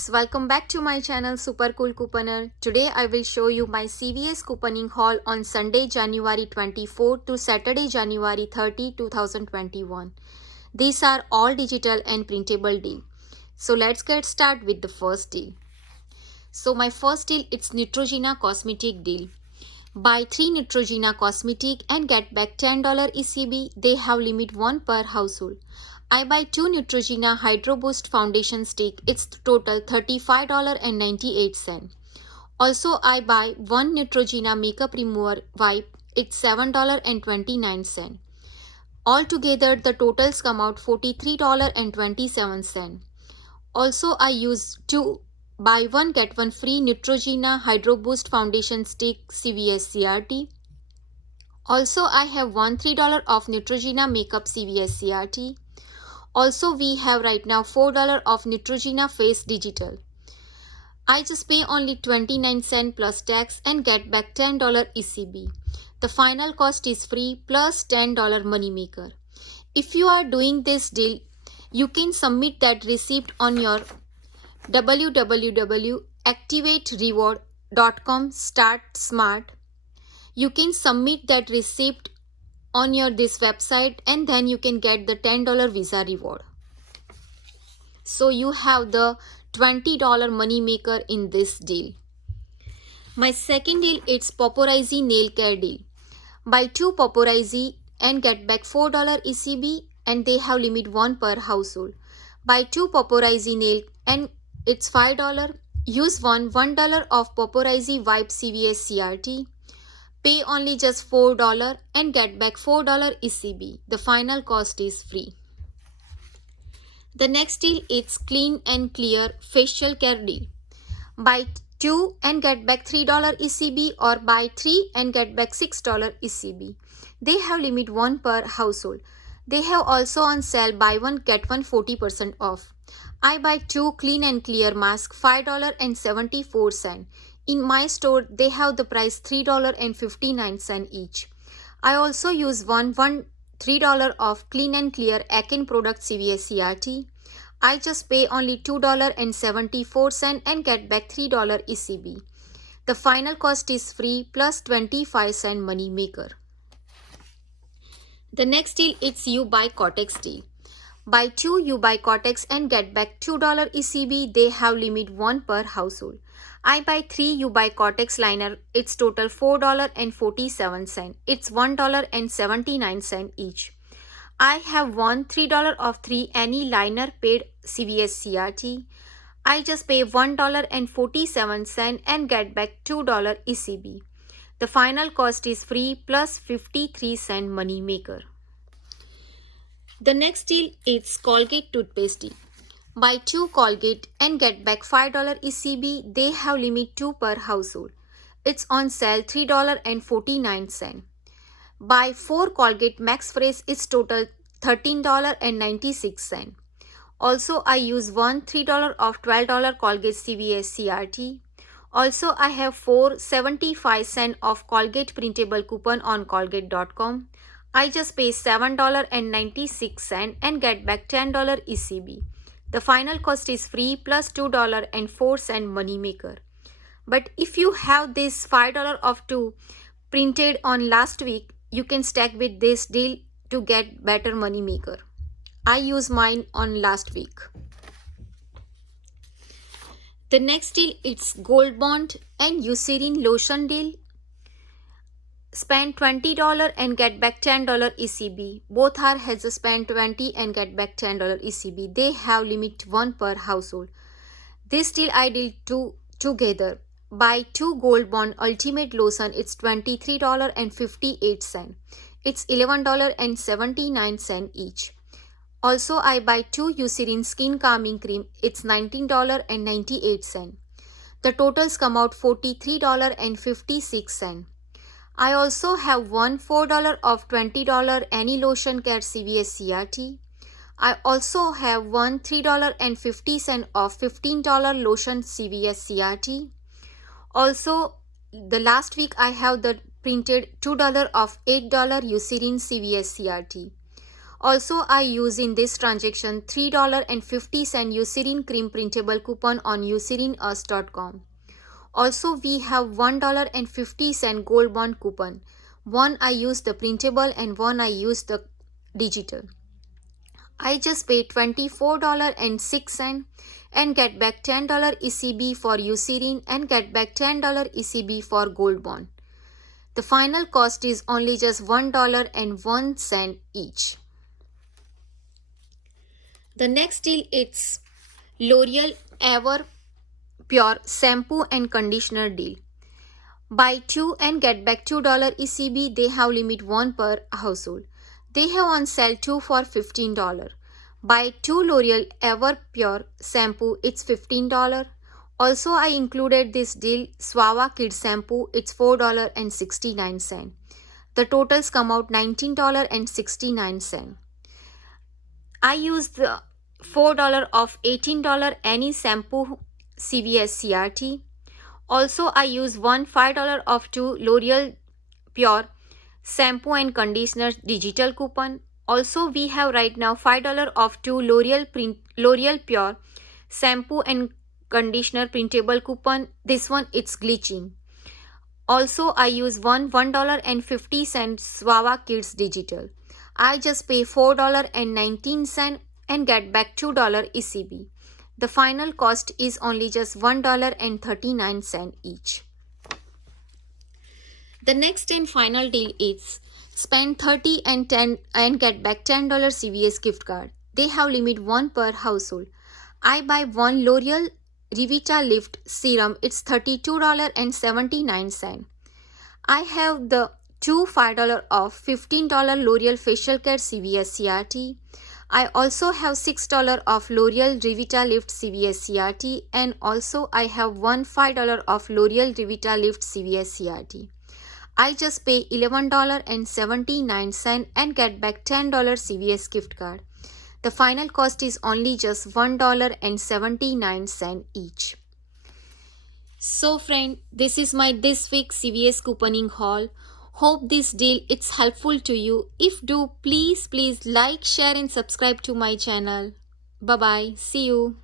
friends, welcome back to my channel Super Cool Couponer. Today I will show you my CVS couponing haul on Sunday January 24 to Saturday January 30, 2021. These are all digital and printable deal. So let's get started with the first deal. So my first deal, it's Neutrogena cosmetic deal. Buy 3 Neutrogena cosmetic and get back $10 ECB. They have limit 1 per household. I buy 2 Neutrogena Hydro Boost foundation stick. It's total $35.98. Also I buy 1 Neutrogena makeup remover wipe. It's $7.29. Altogether the totals come out $43.27. Also I use 2 buy 1 get 1 free Neutrogena Hydro Boost foundation stick CVS CRT. Also I have one $3 off Neutrogena makeup CVS CRT. Also we have right now $4 off Neutrogena face digital. I just pay only 29 cents plus tax and get back $10 ECB. The final cost is free plus $10 money maker. If you are doing this deal, you can submit that receipt on your www.activatereward.com start smart. You can submit that receipt on your this website and then you can get the $10 visa reward. So you have the $20 money maker in this deal. My second deal, it's Poporizi nail care deal. Buy 2 Poporizi and get back $4 ECB and they have limit 1 per household. Buy 2 Poporizi nail and it's $5. Use $1 of Poporizi wipe CVS CRT. Pay only just $4 and get back $4 ECB. The final cost is free. The next deal is Clean and Clear facial care deal. Buy 2 and get back $3 ECB or buy 3 and get back $6 ECB. They have limit 1 per household. They have also on sale buy 1 get 1 40% off. I buy 2 Clean and Clear mask $5.74. In my store, they have the price $3.59 each. I also use $3 of Clean and Clear Akin product CVS CRT. I just pay only $2.74 and get back $3 ECB. The final cost is free plus 25 cent money maker. The next deal, it's You Buy Kotex deal. Buy 2 You Buy Kotex and get back $2 ECB. They have limit 1 per household. I buy 3 You Buy Kotex liner. It's total $4.47. It's $1.79 each. I have won $3 of 3 any liner paid CVS CRT. I just pay $1.47 and get back $2 ECB. The final cost is free plus 53 cent money maker. The next deal is Colgate toothpaste deal. Buy 2 Colgate and get back $5 ECB. They have limit 2 per household. It's on sale $3.49. Buy 4 Colgate Max Fresh. It's total $13.96. Also I use $3 of $12 Colgate CVS CRT. Also I have 75 cents of Colgate printable coupon on colgate.com. I just pay $7.96 and get back $10 ECB. The final cost is free plus $2.04 money maker. But if you have this $5 of 2 printed on last week, you can stack with this deal to get better money maker. I use mine on last week. The next deal, it's Gold Bond and Eucerin lotion deal. Spend $20 and get back $10 ECB. Both are has spend $20 and get back $10 ECB. They have limit 1 per household. This deal I did 2 together. Buy 2 Gold Bond Ultimate Lotion. It's $23.58. It's $11.79 each. Also I buy 2 Eucerin Skin Calming Cream. It's $19.98. The totals come out $43.56. I also have $4 of $20 any lotion care CVS CRT. I also have $3.50 of $15 lotion CVS CRT. Also the last week I have the printed $2 of $8 Eucerin CVS CRT. Also, I use in this transaction $3.50 Eucerin cream printable coupon on eucerinus.com. Also, we have $1.50 gold bond coupon. One I use the printable and one I use the digital. I just paid $24.06 and get back $10 ECB for Eucerin and get back $10 ECB for gold bond. The final cost is only just $1.01 each. The next deal is L'Oreal Ever Pure shampoo and conditioner deal. Buy 2 and get back $2 ECB. They have limit 1 per household. They have on sale 2 for $15. Buy 2 L'Oreal Ever Pure shampoo, it's $15. Also, I included this deal Suava Kids shampoo, it's $4.69. The totals come out $19.69. I used the $4 off $18 any shampoo CVS CRT. Also, I use $5 off 2 L'Oreal Pure shampoo and conditioner digital coupon. Also, we have right now $5 off 2 L'Oreal Pure shampoo and conditioner printable coupon. This one it's glitching. Also, I use $1.50 Suava Kids digital. I just pay $4.19 and get back $2 ECB. The final cost is only just $1.39 each. The next and final deal is spend $30 and get back $10 CVS gift card. They have limit 1 per household. I buy 1 L'Oreal Revita Lift serum. It's $32.79. I have the 2 $5 off $15 L'Oreal facial care CVS CRT. I also have $6 off L'Oreal Revita Lift CVS CRT, and also I have $5 off L'Oreal Revita Lift CVS CRT. I just pay $11.79 and get back $10 CVS gift card. The final cost is only just $1.79 each. So friend, this is my this week CVS couponing haul. Hope this deal is helpful to you. If do, please like, share and subscribe to my channel. Bye bye. See you.